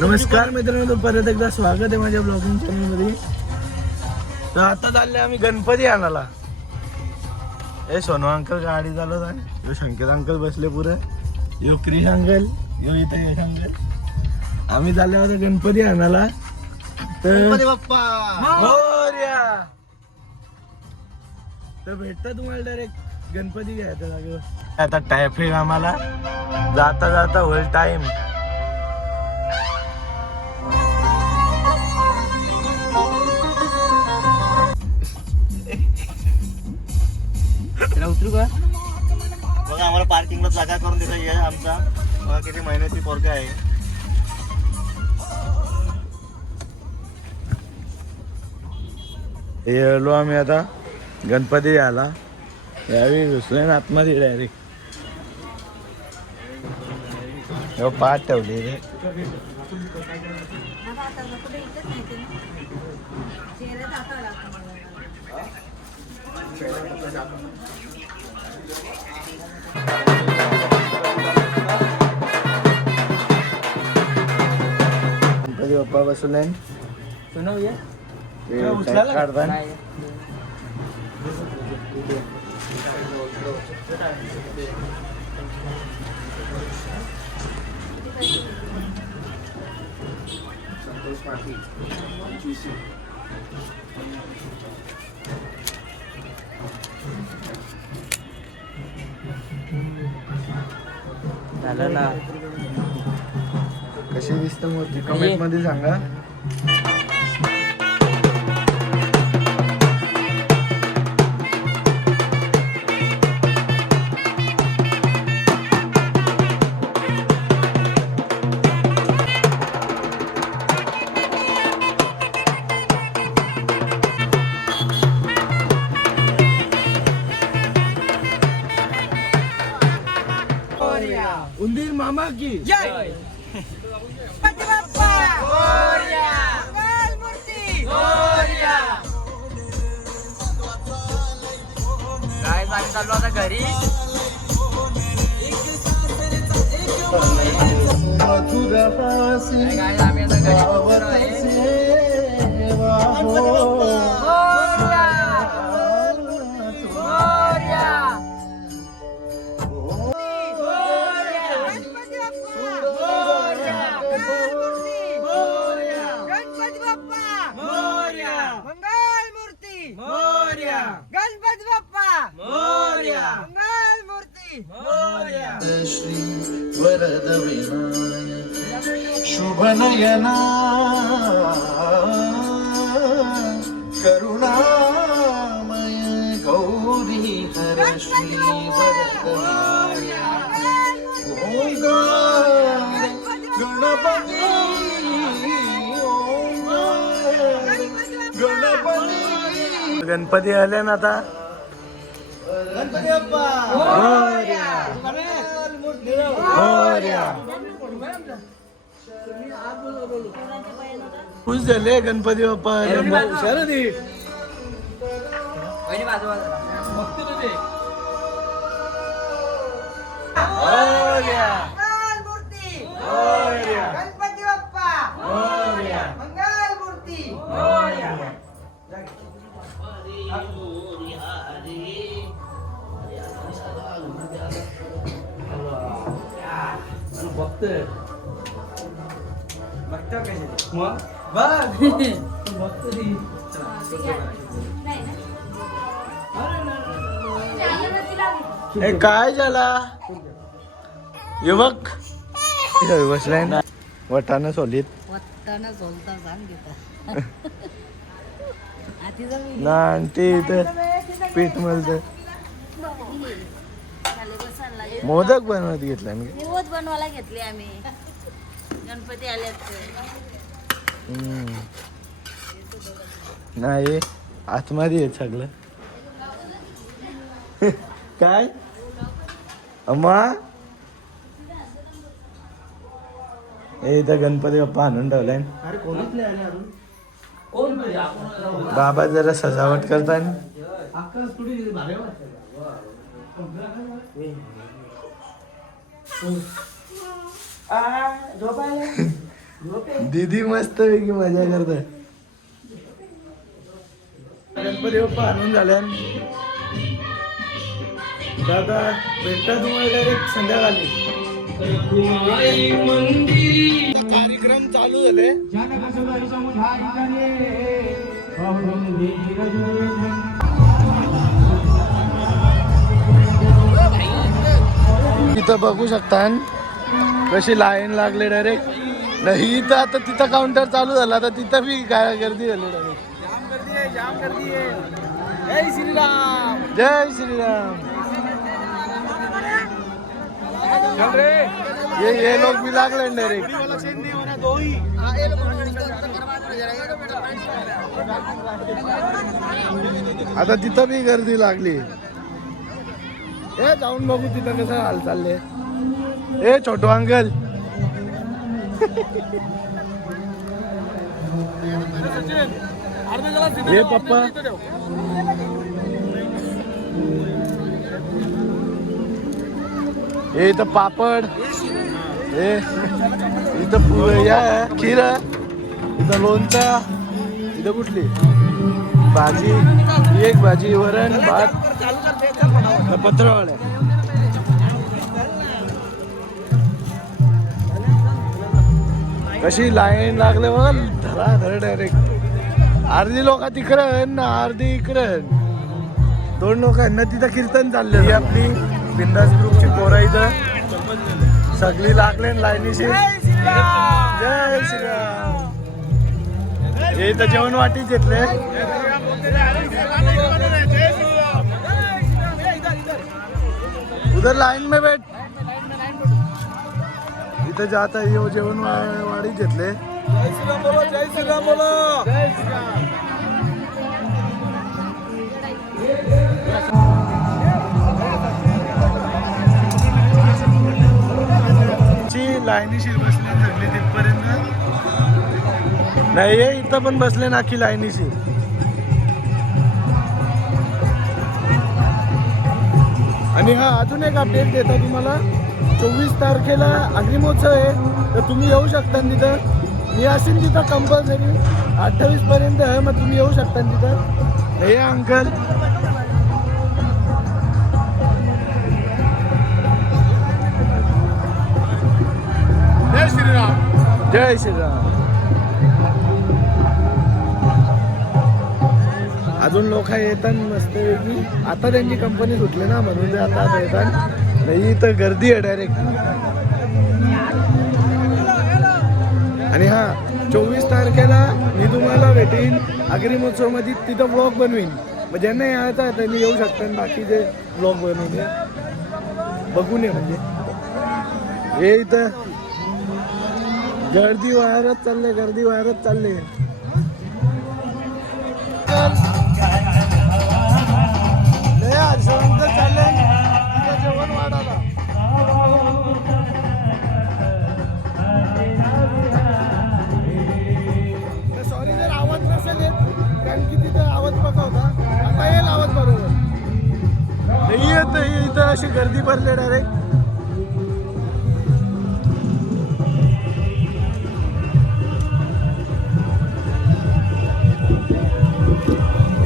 नमस्कार मित्रांनो, परत एकदा स्वागत आहे माझ्या ब्लॉगिंग चॅनल मध्ये. तर आता चालले आम्ही गणपती आणायला. हे सोनू अंकल गाडी चालवत आहे, यो शंकर अंकल बसले पुरे, यो क्रिश अंकल, यो इथे यश अंकल. आम्ही चालले होते गणपती आणायला. तर बाप्पा मोरया. तर भेटता तुम्हाला डायरेक्ट गणपती घ्यायचा जागेवर. आता ट्रॅफिक आम्हाला जाता जाता होईल टाइम. उतरू का बघा, आम्हाला पार्किंगला जागा करून देता येईल. आमचा बघा किती मेहनती पोरगा आहे. येलो आम्ही आता गणपती आला. यावेळी घुसले ना आतमध्ये डायरेक्ट. पाठ ठेवली रे. गणपती बाप्पा बसले काढता. झालं ना. कशी दिसते मूर्ती कमेंट मध्ये सांगा. उंदीर मामा की जय. गणपती बाप्पा मोरया. मंगल मूर्ती मोरया. काय आम्ही चाललो आता घरी. काय आम्ही आता घरी पोहोचलो आहे. मोरया. मोरया. गणपती बाप्पा मोरया. मंगल मूर्ती मोरया. गणपती बाप्पा मोरया. मंगल मूर्ती मोरया. श्री वरद विनायक शुभ नयना करुणामय गौरी हर श्री वरद गणपती. गणपती आले ना आता. गणपती बाप्पा मोरया. मोरया. खुश झाले गणपती बाप्पा शरदी. मोरया. मंगल मूर्ती मोरया. गणपती बाप्पा मोरया. मंगल मूर्ती मोरया. ए काय झाला युवक बसलाय ना वटानं सोलीत वाटताना झोलता सांग घेता ना. आणि ते इथं पीठ मळत मोदक बनवत घेतला मी. निवद बनवायला घेतले आम्ही. गणपती आल्यात. नाही आतमध्ये आहे सगळं. काय अम्मा हे इथं गणपती बाप्पा आणून ठेवलाय. बाबा जरा सजावट करताय. दीदी मस्त पैकी मजा करताय. गणपती बाप्पा आणून झाल्या दादा भेटता तुम्हाला डायरेक्ट संध्याकाळी. कार्यक्रम चालू झाले. इथं बघू शकता कशी लाईन लागले डायरेक्ट. नाही इथं आता तिथं काउंटर चालू झाला आता तिथं बी काय गर्दी झाली डायरेक्ट. जाम गर्दी आहे. जय श्रीराम. जय श्रीराम. ये लोग भी लागले डायरेक्ट. आता तिथं बी गर्दी लागली. ए जाऊन बघू तिथं कसं हाल चालले. ए छोटू अंकल ये पप्पा. हे इथं पापड. हे इथं या खीर. इथं लोणचा. इथं कुठली भाजी. एक भाजी वरण भात पत्रवाळ्या. कशी लाईन लागले बघा धर डायरेक्ट. अर्धी लोक तिकडं ना अर्धी इकडं. दोन लोक ना तिथं कीर्तन चालले. ही आपली बिंदास ग्रुपची पोरं इथं सगळी लागले लाईनीशी. जय श्रीराम. हे इथं जेवण वाटी घेतले. उधर लाईन में बैठ. इथं जाता येऊ जेवण वाढी घेतले. जय श्रीराम बोलो. जय श्रीराम बोलो. जय श्रीराम. लाईनीशी बसले सगळे तिथपर्यंत. नाही इथं पण बसले नाकी लाईनीशी. आणि हा अजून एक अपडेट देतो तुम्हाला. 24 तारखेला अग्निमोत्सव आहे तर तुम्ही येऊ शकता तिथं. मी असेल तिथं कंपल्सरी 28 पर्यंत आहे. मग तुम्ही येऊ शकता तिथं. हे अंकल जय श्रीराम. जय श्रीराम. अजून लोक येतात मस्त वेगळी. आता त्यांची कंपनी सुटली ना म्हणून ते आता येतात. नाही तर गर्दी आहे डायरेक्ट. आणि हा 24 तारखेला मी तुम्हाला भेटीन अग्निमोत्सव मध्ये. तिथं ब्लॉग बनवीन. मग ज्यांना यायचं आहे त्यांनी येऊ शकतात. बाकीचे ब्लॉग बनवून बघून ये. म्हणजे हे इथं गर्दी वाढत चालले. गर्दी वाढत चालले. हर्षवर्धन चालले जेवण वाढायला. सॉरी जर आवाज नसेल येत कारण की तिथं आवाज बघा होता. आता येईल आवाज बरोबर. नाही येत इथं अशी गर्दी भरली डायरेक्ट.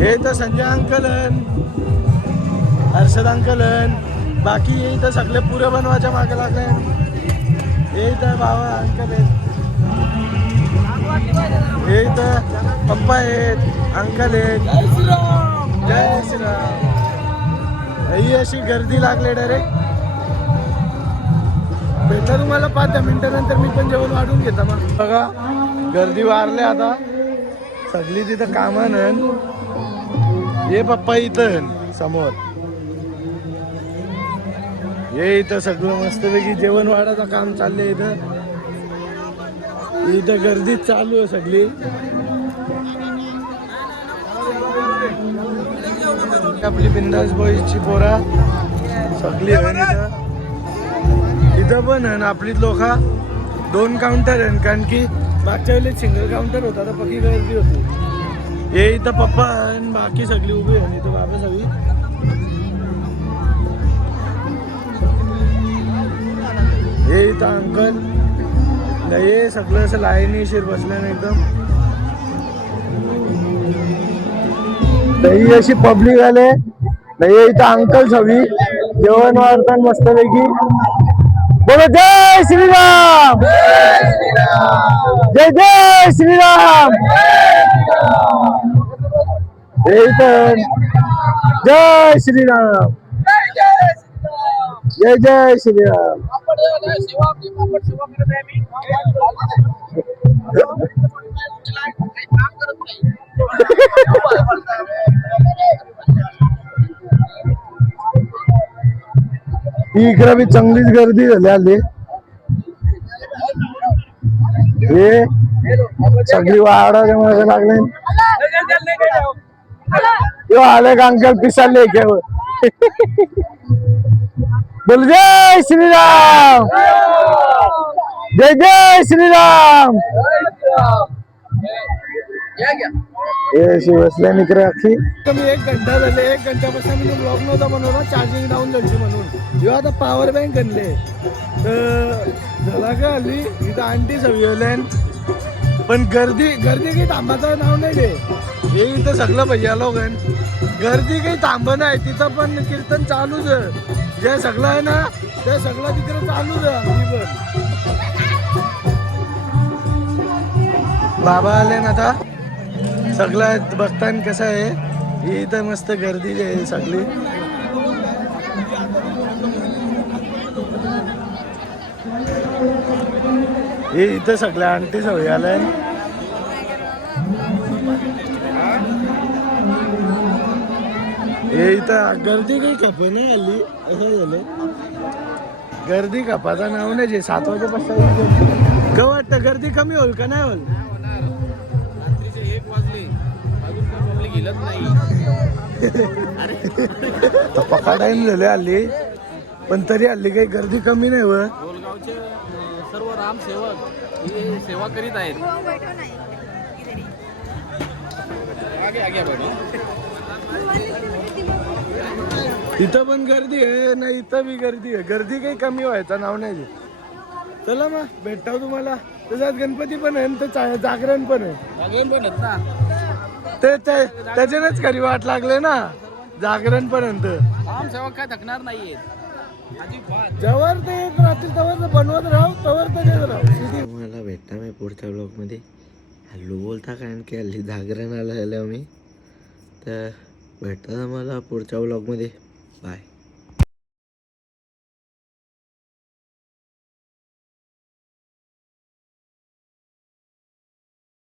हे तर संजय अंकलन हर्षद अंकलन. बाकी हे इथं सगळे पुरे बनवायच्या मागे लागले. हे इथं बाबा अंकल आहेत. हे इथं पप्पा आहेत अंकल आहेत. जय श्रीराम. जय श्रीराम. ही अशी गर्दी लागली डायरेक्ट. भेटला तुम्हाला 5-10 मिनिटानंतर मी पण जेवण वाढून घेता. मग बघा गर्दी वाढले आता सगळी तिथं कामानं. हे पप्पा इथं समोर. हे इथं सगळं मस्तपैकी जेवण वाढायचं काम चाललंय. इथं गर्दी चालू आहे सगळी. आपली बिंदास बॉईजची पोरा सगळी आहे इथं पण आहे. आपलीच लोक 2 काउंटर आहे कारण की मागच्या वेळेला सिंगल काउंटर होता तर पक्की गर्दी होती. हे इथं पप्पा आणि बाकी सगळी उभी आहे. इथं बाबा सगळी. हे इथं अंकल. तर हे सगळं असं लाईनीशीर बसलं ना एकदम. तर ही अशी पब्लिक आले. तर हे इथं अंकल सवी जेवण वाढतात मस्तपैकी. बोलो जय श्रीराम, जय जय श्रीराम. हे इथं जय श्रीराम, जय जय श्रीराम. इकडे बी चांगलीच गर्दी झाली हल्ली. हे सगळी वाडा जमा लागले. यो आले का अंकल पिसाल लेके बोल जय श्रीराम, जय जय श्रीराम. बसल्या निकरे अख्खी. मी 1 घंटा झाले, 1 घंट्यापासून मी ब्लॉग नव्हता बनवला, चार्जिंग डाऊन झाली म्हणून. जेव्हा आता पॉवर बँक आणले तर झाला का हल्ली इथं आंटी सविवल्यान. पण गर्दी काही थांबाचं नाव नाही दे. हे इथं सगळं भैया लोक गर्दी काही थांब नाही. तिथं पण कीर्तन चालूच आहे. जे सगळं आहे ना ते सगळं तिकडे चालूच आहे. बाबा आले ना आता सगळं बघताना कसं आहे. ही इथं मस्त गर्दी आहे सगळी. हे इथं सगळ्या आंटी सवय आलाय. हे इथं गर्दी काही खप नाही हल्ली. असं झालं गर्दी खपाचा नाव नाही. 7 वाजेपासून का वाटतं गर्दी कमी होईल का नाही होईल. रात्रीचे 1 वाजले अजून पण पब्लिक हिलत नाही. पक्का टाइम झाले हल्ली. पण तरी हल्ली काही गर्दी कमी नाही व. गोलगावचे सर्व रामसेवक हे सेवा करीत आहेत. इथं पण गर्दी आहे ना, इथं बी गर्दी आहे. गर्दी काही कमी व्हायचं नाव नाही. चला मग भेटतो तुम्हाला. तसंच गणपती पण आहे तर जागरण पण आहे. ते त्याच्यानेच खरी वाट लागले ना. जागरण पण रामसेवक काय थकणार नाहीये. जवळ ते रात्री तवर बनवत राहू तवर तर देत राहू. मला भेटता मी पुढच्या ब्लॉगमध्ये. हल्लू बोलता कारण की हल्ली जागरण आलं मी. तर भेटता मला पुढच्या ब्लॉगमध्ये. बाय.